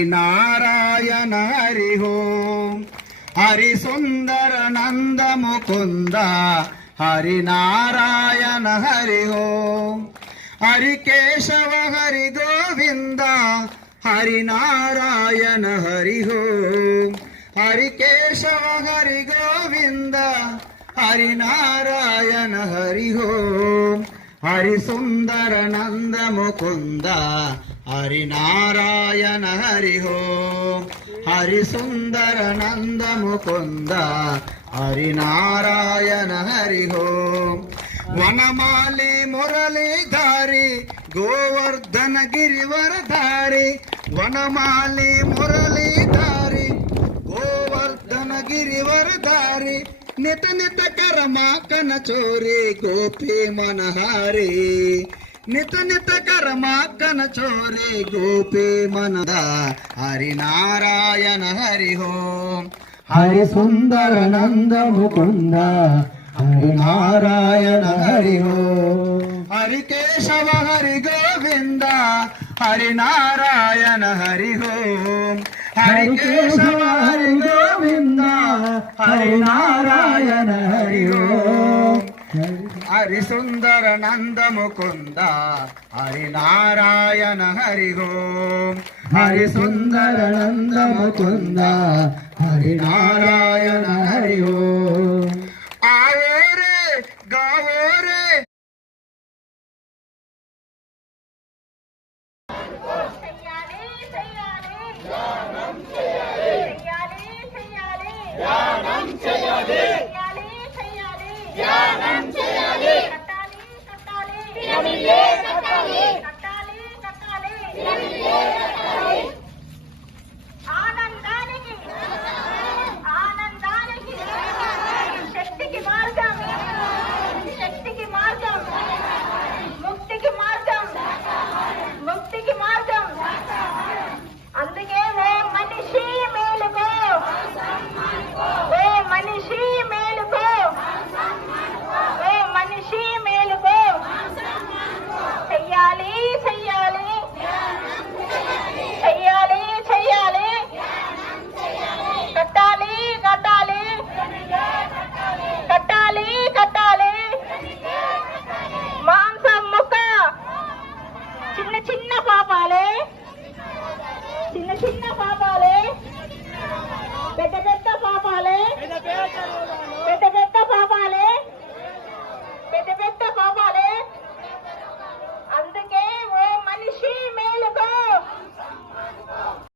నారాయణ హరి ఓం హరి సుందర నందము కుంద హరి నారాయణ హరి ఓం హరి కేశవ హరి గోవింద హరి నారాయణ హరి ఓం హరి కేశవ హరి గోవింద హరి నారాయణ హరి ఓం హరి సుందర నందము కుంద హరినారాయణ హరిహో హరి ఓం హరి సుందర నంద ముకుంద హరి నారాయణ హరి ఓం వనమాలి మురళీధారి గోవర్ధన గిరివరధారి వనమాలి మురళీధారి గోవర్ధన గిరివరధారి నిత నిత కరమా కన చోరి గోపి మనహారి. నిత నిత కరమా కన చోరి గోపి మనద. హరి నారాయణ హరి ఓం. హరి సుందర నంద ముకుంద. హరి నారాయణ హరి ఓం. హరి కేశవ హరి గోవింద. హరి నారాయణ హరి ఓం. హరి కేశవ హరి గోవింద. హరి నారాయణ హరి ఓం. హరి సుందర నంద ముకుంద హరి నారాయణ హరి ఓం. హరి సుందర నంద హరి నారాయణ హరి ఓం.